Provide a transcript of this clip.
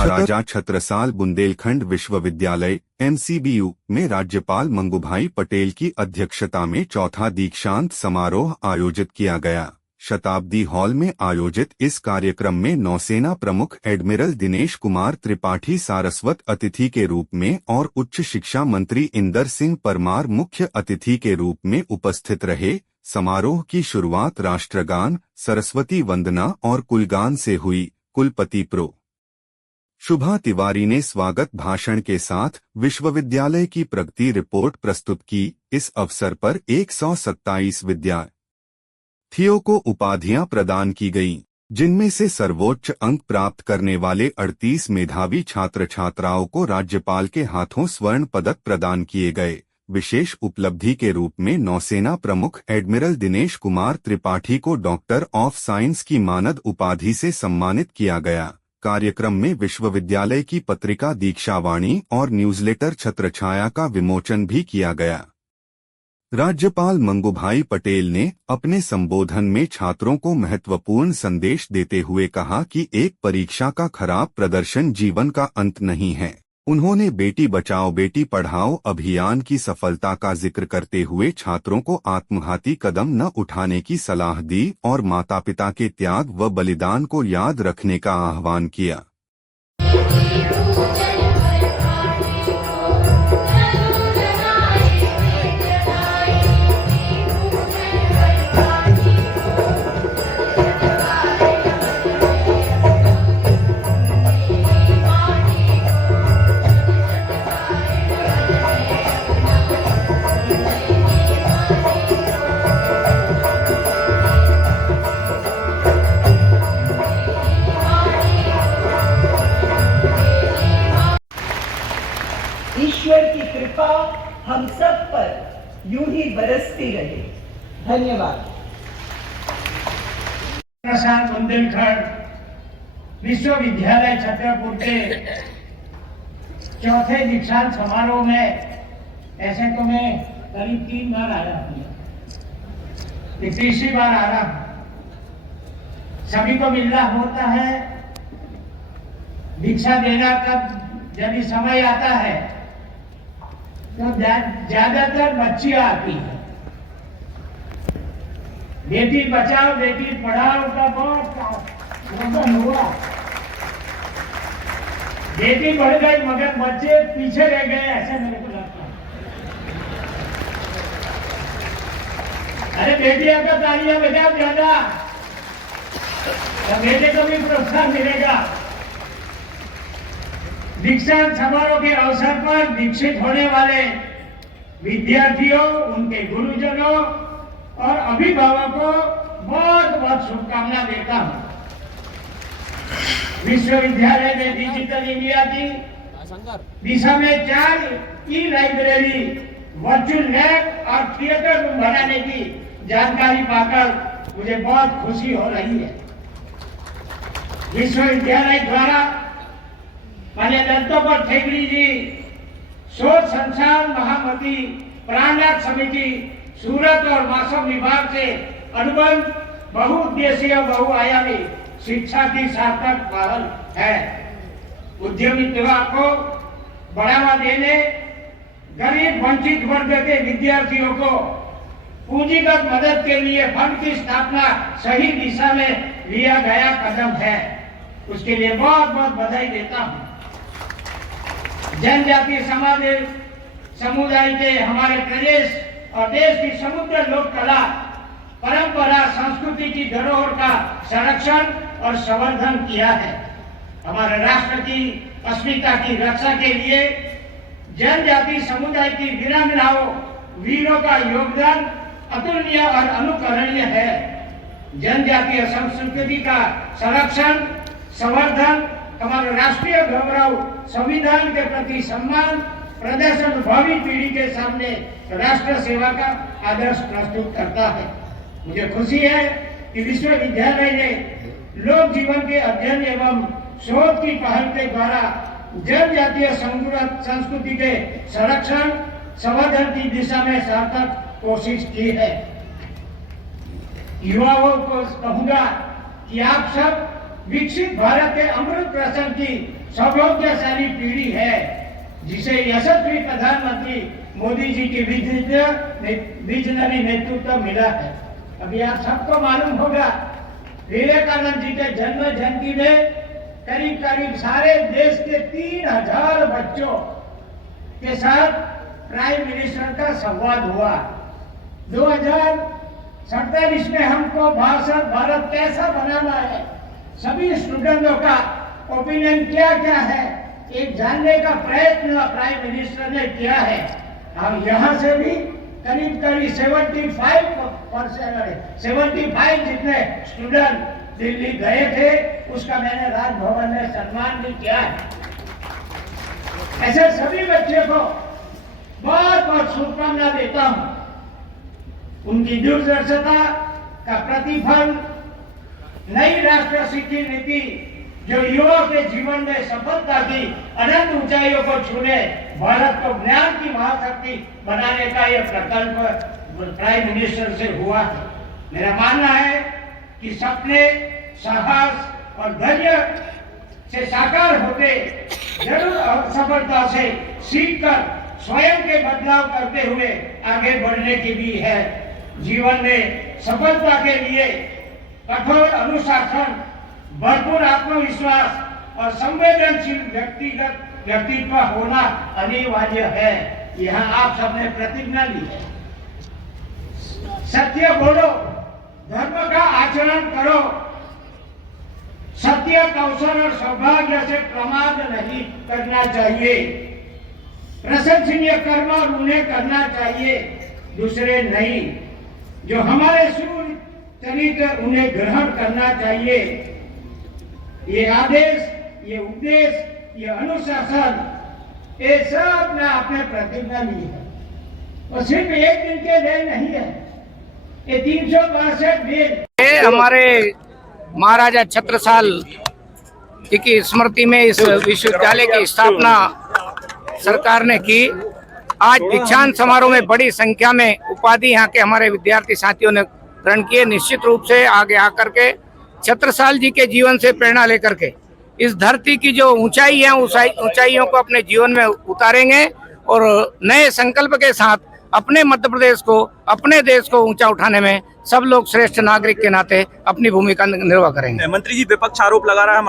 महाराजा छत्रसाल बुंदेलखंड विश्वविद्यालय MCBU में राज्यपाल मंगूभाई पटेल की अध्यक्षता में चौथा दीक्षांत समारोह आयोजित किया गया। शताब्दी हॉल में आयोजित इस कार्यक्रम में नौसेना प्रमुख एडमिरल दिनेश कुमार त्रिपाठी सारस्वत अतिथि के रूप में और उच्च शिक्षा मंत्री इंदर सिंह परमार मुख्य अतिथि के रूप में उपस्थित रहे। समारोह की शुरुआत राष्ट्रगान, सरस्वती वंदना और कुलगान से हुई। कुलपति प्रो शुभा तिवारी ने स्वागत भाषण के साथ विश्वविद्यालय की प्रगति रिपोर्ट प्रस्तुत की। इस अवसर पर 127 विद्यार्थियों को उपाधियां प्रदान की गईं, जिनमें से सर्वोच्च अंक प्राप्त करने वाले 38 मेधावी छात्र छात्राओं को राज्यपाल के हाथों स्वर्ण पदक प्रदान किए गए। विशेष उपलब्धि के रूप में नौसेना प्रमुख एडमिरल दिनेश कुमार त्रिपाठी को डॉक्टर ऑफ साइंस की मानद उपाधि से सम्मानित किया गया। कार्यक्रम में विश्वविद्यालय की पत्रिका दीक्षावाणी और न्यूज़लेटर छत्रछाया का विमोचन भी किया गया। राज्यपाल मंगूभाई पटेल ने अपने संबोधन में छात्रों को महत्वपूर्ण संदेश देते हुए कहा कि एक परीक्षा का खराब प्रदर्शन जीवन का अंत नहीं है। उन्होंने बेटी बचाओ बेटी पढ़ाओ अभियान की सफलता का जिक्र करते हुए छात्रों को आत्मघाती कदम न उठाने की सलाह दी और माता-पिता के त्याग व बलिदान को याद रखने का आह्वान किया। ईश्वर की कृपा हम सब पर यूं ही बरसती रहे। धन्यवाद। छत्रसाल बुंदेलखंड विश्वविद्यालय छतरपुर के चौथे दीक्षांत समारोह में ऐसे तो मैं करीब 3 बार आया हूँ, ये तीसरी बार आ रहा हूँ। सभी को मिलना होता है, दीक्षा देना कब जब समय आता है तो ज्यादातर बच्चियां आती है। बेटी बचाओ बेटी पढ़ाओ का बहुत वजन हुआ। बेटी बढ़ गई मगर बच्चे पीछे रह गए, ऐसे मेरे को लगता है। अरे बेटियां का तालियां बजाओ ज्यादा, तो बेटे को भी प्रोत्साहन मिलेगा। दीक्षांत समारोह के अवसर पर दीक्षित होने वाले विद्यार्थियों, उनके गुरुजनों और अभिभावकों को बहुत बहुत शुभकामना देता हूं। विश्वविद्यालय ने डिजिटल इंडिया की दिशा में 4 ई-लाइब्रेरी, वर्चुअल लैब और थिएटर रूम बनाने की जानकारी पाकर मुझे बहुत खुशी हो रही है। विश्वविद्यालय द्वारा मान्य दत्तोपंत ठेंगड़ी जी, शोध संचार महामती, प्राणनाथ समिति, सूरत और मासम विभाग से अनुबंध बहुउद्देशीय बहुआयामी शिक्षा की सार्थक पहल है। उद्यमिता को बढ़ावा देने, गरीब वंचित वर्ग के विद्यार्थियों को पूंजीगत मदद के लिए फंड की स्थापना सही दिशा में लिया गया कदम है, उसके लिए बहुत बहुत बधाई देता हूँ। जनजातीय समुदाय के हमारे प्रदेश और देश की समुद्र लोक कला, परंपरा, संस्कृति की धरोहर का संरक्षण और संवर्धन किया है। हमारे राष्ट्र की अस्मिता की रक्षा के लिए जनजातीय समुदाय की वीरांगनाओं, वीरों का योगदान अतुलनीय और अनुकरणीय है। जनजातीय संस्कृति का संरक्षण, संवर्धन, हमारे राष्ट्रीय गौरव, संविधान के प्रति सम्मान प्रदर्शन भावी पीढ़ी के सामने राष्ट्र सेवा का आदर्श प्रस्तुत करता है। मुझे खुशी है कि विश्वविद्यालय ने लोक जीवन के अध्ययन एवं शोध की पहल के द्वारा जनजातीय संस्कृति के संरक्षण, संवर्धन की दिशा में सार्थक कोशिश की है। युवाओं को कहूंगा कि आप सब विकसित भारत के अमृत प्राशन की सौभाग्यशाली पीढ़ी है, जिसे यशस्वी प्रधानमंत्री मोदी जी की विजनरी नेतृत्व मिला है। अभी आप सबको मालूम होगा, विवेकानंद जी के जन्म जयंती में करीब करीब सारे देश के 3000 बच्चों के साथ प्राइम मिनिस्टर का संवाद हुआ। 2047 में हमको भारत कैसा बनाना है, सभी स्टूडेंटों का ओपिनियन क्या क्या है, एक जानने का प्रयत्न प्राइम मिनिस्टर ने किया है। हम यहाँ से भी करीब 75 जितने स्टूडेंट दिल्ली गए थे, उसका मैंने राजभवन में सम्मान भी किया है। ऐसे सभी बच्चे को बहुत बहुत शुभकामना देता हूं। उनकी दूरदर्शिता का प्रतिफल नई राष्ट्रीय शिक्षा नीति जो युवा के जीवन में सफलता की अनंत ऊंचाइयों को छूने, भारत को ज्ञान की महाशक्ति बनाने का यह प्रकल्प प्राइम मिनिस्टर से हुआ है। मेरा मानना है कि सपने साहस और धैर्य से साकार होते जरूर असफलता से सीखकर स्वयं के बदलाव करते हुए आगे बढ़ने की भी है। जीवन में सफलता के लिए कठोर अनुशासन, भरपूर आत्मविश्वास और संवेदनशील व्यक्तित्व होना अनिवार्य है। यहाँ आप सबने प्रतिज्ञा ली है। सत्य बोलो, धर्म का आचरण करो, सत्य, कौशल और सौभाग्य से प्रमाद नहीं करना चाहिए, प्रशंसनीय कर्म और उन्हें करना चाहिए, दूसरे नहीं। जो हमारे सूर्य चरित्र उन्हें ग्रहण करना चाहिए। ये आदेश, ये उपदेश, ये अनुशासन, ये सब मैं आपने प्रतिज्ञा ली है। और सिर्फ एक दिन के लिए नहीं है, ये 362 दिन। हमारे महाराजा छत्रसाल जी की स्मृति में इस विश्वविद्यालय की स्थापना सरकार ने की। आज दीक्षांत समारोह में बड़ी संख्या में उपाधि यहाँ के हमारे विद्यार्थी साथियों ने ग्रहण किए। निश्चित रूप से आगे आकर के छत्रसाल जी के जीवन से प्रेरणा लेकर के इस धरती की जो ऊंचाई है, ऊंचाइयों को अपने जीवन में उतारेंगे और नए संकल्प के साथ अपने मध्य प्रदेश को, अपने देश को ऊंचा उठाने में सब लोग श्रेष्ठ नागरिक के नाते अपनी भूमिका निर्वाह करेंगे। मंत्री जी विपक्ष आरोप लगा रहा है